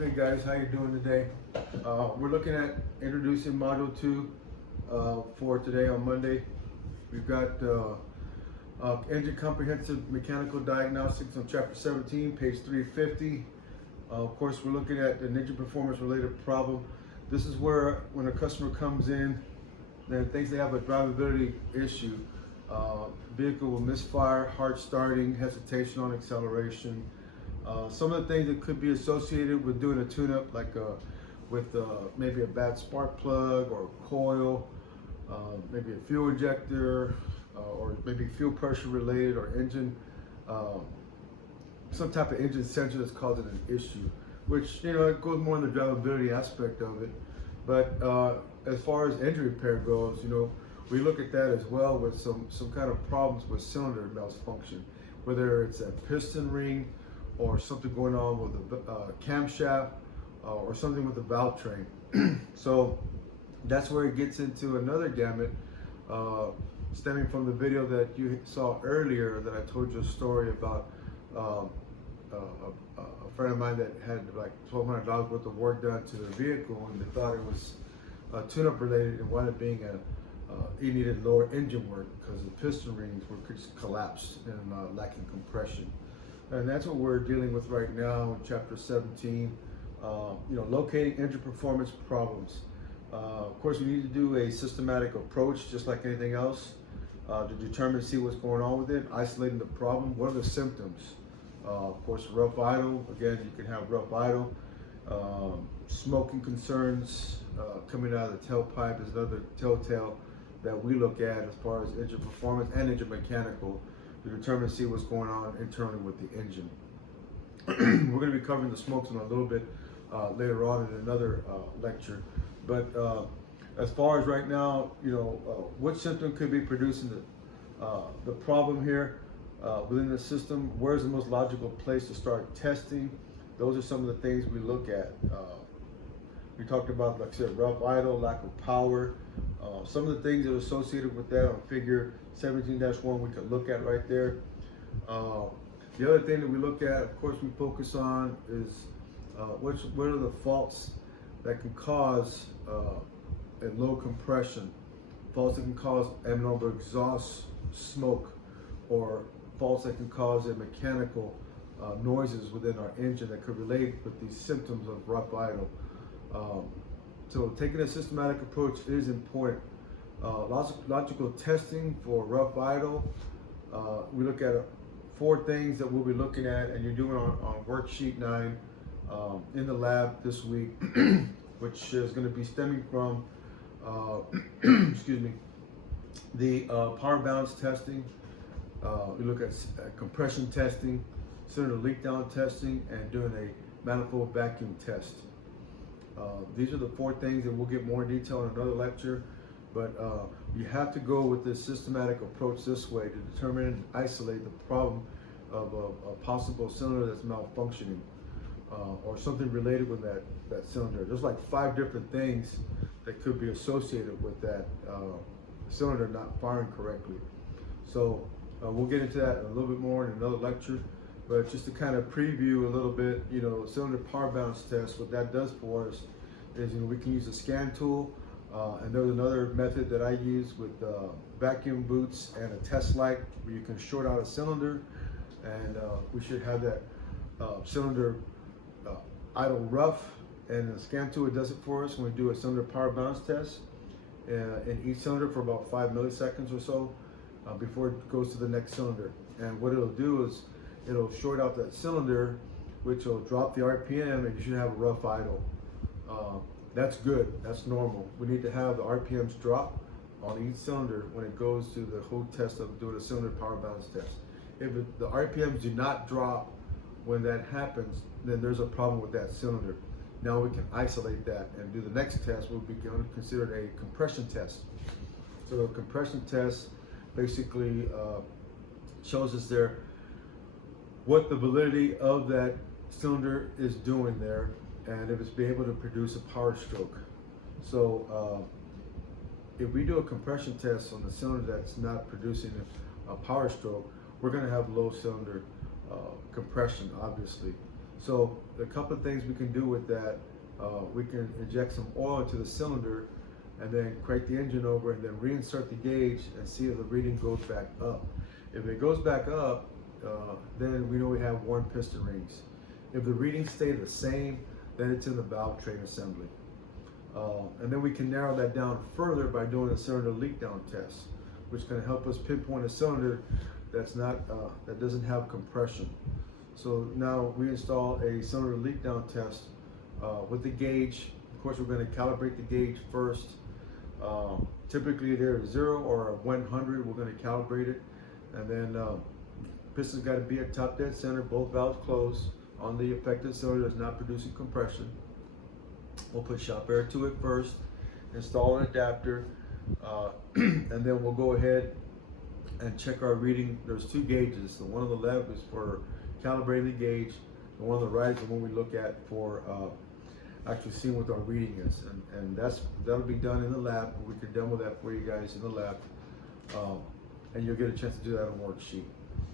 Okay guys, how you doing today? We're looking at introducing Module 2 for today on Monday. We've got Engine Comprehensive Mechanical Diagnostics on Chapter 17, page 350. Of course, we're looking at an engine performance related problem. This is where when a customer comes in and thinks they have a drivability issue, vehicle will misfire, hard starting, hesitation on acceleration. Some of the things that could be associated with doing a tune-up, like with maybe a bad spark plug or coil, maybe a fuel injector, or maybe fuel pressure related, or engine, some type of engine sensor that's causing an issue, which, you know, it goes more in the drivability aspect of it. But as far as engine repair goes, you know, we look at that as well with some kind of problems with cylinder malfunction, whether it's a piston ring, or something going on with the camshaft, or something with the valve train. So that's where it gets into another gamut, stemming from the video that you saw earlier that I told you a story about a friend of mine that had like $1,200 worth of work done to the vehicle, and they thought it was tune-up related, and wound up being he needed lower engine work because the piston rings were just collapsed and lacking compression. And that's what we're dealing with right now in Chapter 17, you know, locating engine performance problems. Of course, we need to do a systematic approach, just like anything else, to determine, see what's going on with it, isolating the problem. What are the symptoms? Of course, rough idle. Again, you can have rough idle. Smoking concerns coming out of the tailpipe is another telltale that we look at as far as engine performance and engine mechanical, to determine, see what's going on internally with the engine. We're going to be covering the smokes in a little bit later on in another lecture. But as far as right now, you know, what symptom could be producing the problem here within the system? Where's the most logical place to start testing? Those are some of the things we look at. We talked about, like I said, rough idle, lack of power. Some of the things that are associated with that on figure 17-1 we could look at right there. The other thing that we look at, of course, we focus on is what are the faults that can cause a low compression, faults that can cause abnormal exhaust smoke, or faults that can cause a mechanical noises within our engine that could relate with these symptoms of rough idle. So taking a systematic approach is important. Logical testing for rough idle, we look at 4 things that we'll be looking at, and you're doing on worksheet 9 in the lab this week, which is going to be stemming from excuse me, the power balance testing. We look at compression testing, cylinder leak down testing, and doing a manifold vacuum test. These are the 4 things, and we'll get more detail in another lecture. But you have to go with this systematic approach this way to determine and isolate the problem of a possible cylinder that's malfunctioning, or something related with that cylinder. There's like 5 different things that could be associated with that cylinder not firing correctly. So we'll get into that a little bit more in another lecture. But just to kind of preview a little bit, you know, cylinder power balance test, what that does for us is, you know, we can use a scan tool, and there's another method that I use with vacuum boots and a test light, where you can short out a cylinder, and we should have that cylinder idle rough, and the scan tool, it does it for us when we do a cylinder power balance test in each cylinder for about 5 milliseconds or so before it goes to the next cylinder. And what it'll do is it'll short out that cylinder, which will drop the RPM, and you should have a rough idle. That's good, that's normal. We need to have the RPMs drop on each cylinder when it goes to the whole test of doing a cylinder power balance test. If the RPMs do not drop when that happens, then there's a problem with that cylinder. Now we can isolate that and do the next test, will be considered a compression test. So a compression test basically shows us there what the validity of that cylinder is doing there, and if it's be able to produce a power stroke. So if we do a compression test on the cylinder that's not producing a power stroke, we're going to have low cylinder compression, obviously. So a couple of things we can do with that, we can inject some oil into the cylinder and then crank the engine over and then reinsert the gauge and see if the reading goes back up. If it goes back up, then we know we have worn piston rings. If the readings stay the same, then it's in the valve train assembly. And then we can narrow that down further by doing a cylinder leak down test, which can help us pinpoint a cylinder that's not, that doesn't have compression. So now we install a cylinder leak down test with the gauge. Of course, we're going to calibrate the gauge first. Typically they're 0 or 100, we're going to calibrate it. And then piston's got to be at top dead center, both valves closed on the affected cylinder that's not producing compression. We'll put shop air to it first, install an adapter, and then we'll go ahead and check our reading. There's two gauges. The one on the left is for calibrating the gauge. The one on the right is the one we look at for actually seeing what our reading is. And that'll be done in the lab. We can demo that for you guys in the lab. And you'll get a chance to do that on worksheet.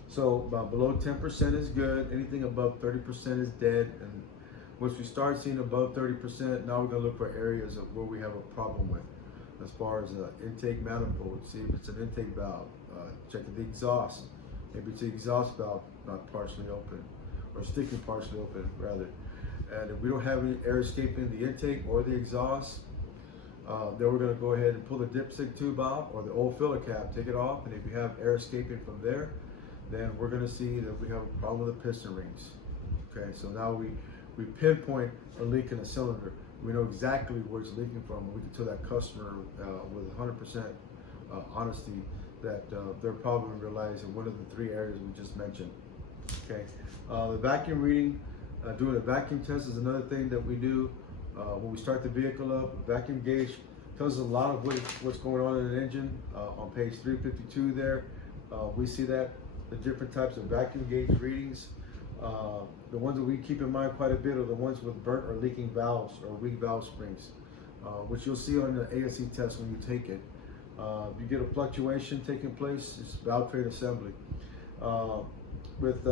So below 10% is good. Anything above 30% is dead. And once we start seeing above 30%, now we're gonna look for areas of where we have a problem with. As far as intake manifold, see if it's an intake valve. Check the exhaust. Maybe it's the exhaust valve not partially open, or sticking partially open rather. And if we don't have any air escaping the intake or the exhaust, then we're going to go ahead and pull the dipstick tube out or the old filler cap, take it off, and if you have air escaping from there, then we're going to see that we have a problem with the piston rings. Okay, so now we pinpoint a leak in a cylinder. We know exactly where it's leaking from. We can tell that customer with 100% honesty that they're probably realizing one of the three areas we just mentioned. Okay, the vacuum reading, doing a vacuum test is another thing that we do when we start the vehicle up. The vacuum gauge tells us a lot of what's going on in an engine. On page 352 there, we see that the different types of vacuum gauge readings. The ones that we keep in mind quite a bit are the ones with burnt or leaking valves or weak valve springs, which you'll see on the ASE test when you take it. If you get a fluctuation taking place, it's valve train assembly. With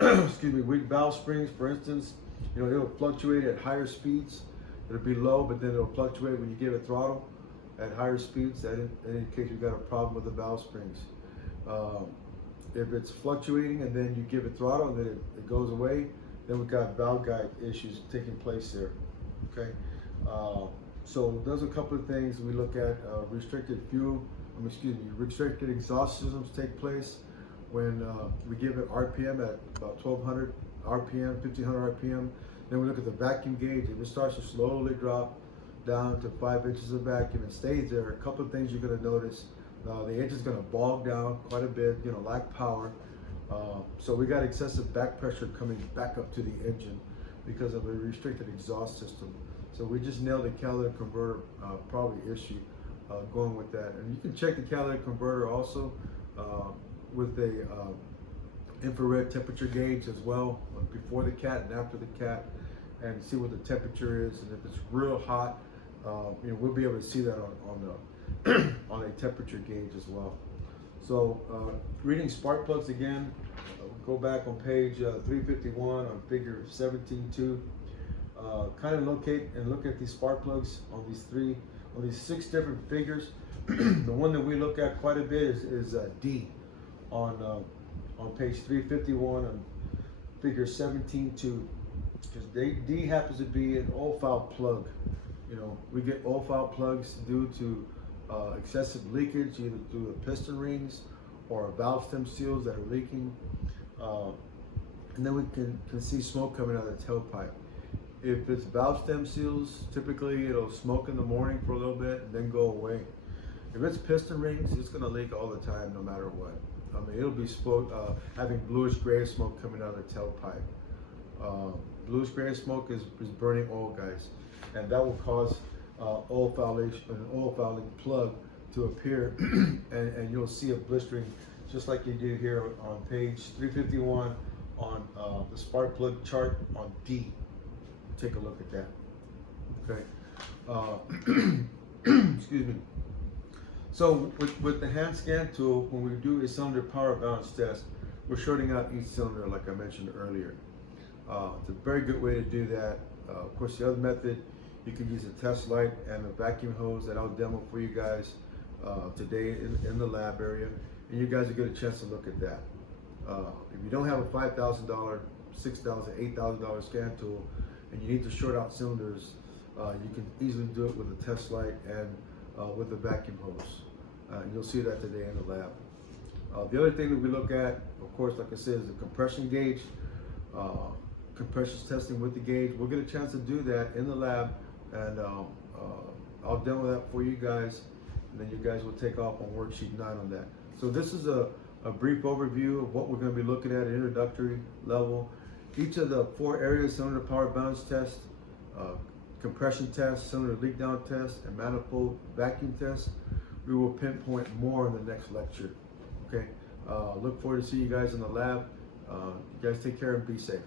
excuse me, weak valve springs, for instance, you know, it'll fluctuate at higher speeds. It'll be low, but then it'll fluctuate when you give it throttle at higher speeds. That indicates you've got a problem with the valve springs. If it's fluctuating and then you give it throttle and then it goes away, then we've got valve guide issues taking place there. Okay, so those are a couple of things we look at. Restricted exhaust systems take place when we give it RPM at about 1200 RPM, 1500 RPM. Then we look at the vacuum gauge. If it starts to slowly drop down to 5 inches of vacuum and stays there, a couple of things you're going to notice. The engine's going to bog down quite a bit, you know, lack power. So we got excessive back pressure coming back up to the engine because of a restricted exhaust system. So we just nailed the catalytic converter probably issue going with that. And you can check the catalytic converter also with a infrared temperature gauge as well, before the cat and after the cat, and see what the temperature is. And if it's real hot, you know, we'll be able to see that on the on a temperature gauge as well. So reading spark plugs again, go back on page 351 on figure 17.2. Kind of locate and look at these spark plugs on these 6 different figures. The one that we look at quite a bit is D on page 351 on figure 17.2, because D happens to be an oil valve plug. You know, we get oil valve plugs due to excessive leakage, either through the piston rings or valve stem seals that are leaking, and then we can see smoke coming out of the tailpipe. If it's valve stem seals, typically it'll smoke in the morning for a little bit and then go away. If it's piston rings, it's going to leak all the time, no matter what. I mean, it'll be having bluish gray smoke coming out of the tailpipe. Bluish gray smoke is burning oil, guys, and that will cause an oil fouling plug to appear, and you'll see a blistering, just like you do here on page 351 on the spark plug chart on D. Take a look at that. Okay. Excuse me. So with the hand scan tool, when we do a cylinder power balance test, we're shorting out each cylinder like I mentioned earlier. It's a very good way to do that. Of course, the other method, you can use a test light and a vacuum hose that I'll demo for you guys today in the lab area, and you guys will get a chance to look at that. If you don't have a $5,000, $6,000, $8,000 scan tool, and you need to short out cylinders, you can easily do it with a test light and with a vacuum hose. And you'll see that today in the lab. The other thing that we look at, of course, like I said, is the compression gauge. Compression testing with the gauge. We'll get a chance to do that in the lab, and I'll demo that for you guys, and then you guys will take off on worksheet 9 on that. So this is a brief overview of what we're going to be looking at introductory level. Each of the 4 areas, cylinder power balance test, compression test, cylinder leak down test, and manifold vacuum test, we will pinpoint more in the next lecture. Okay, look forward to see you guys in the lab. You guys take care and be safe.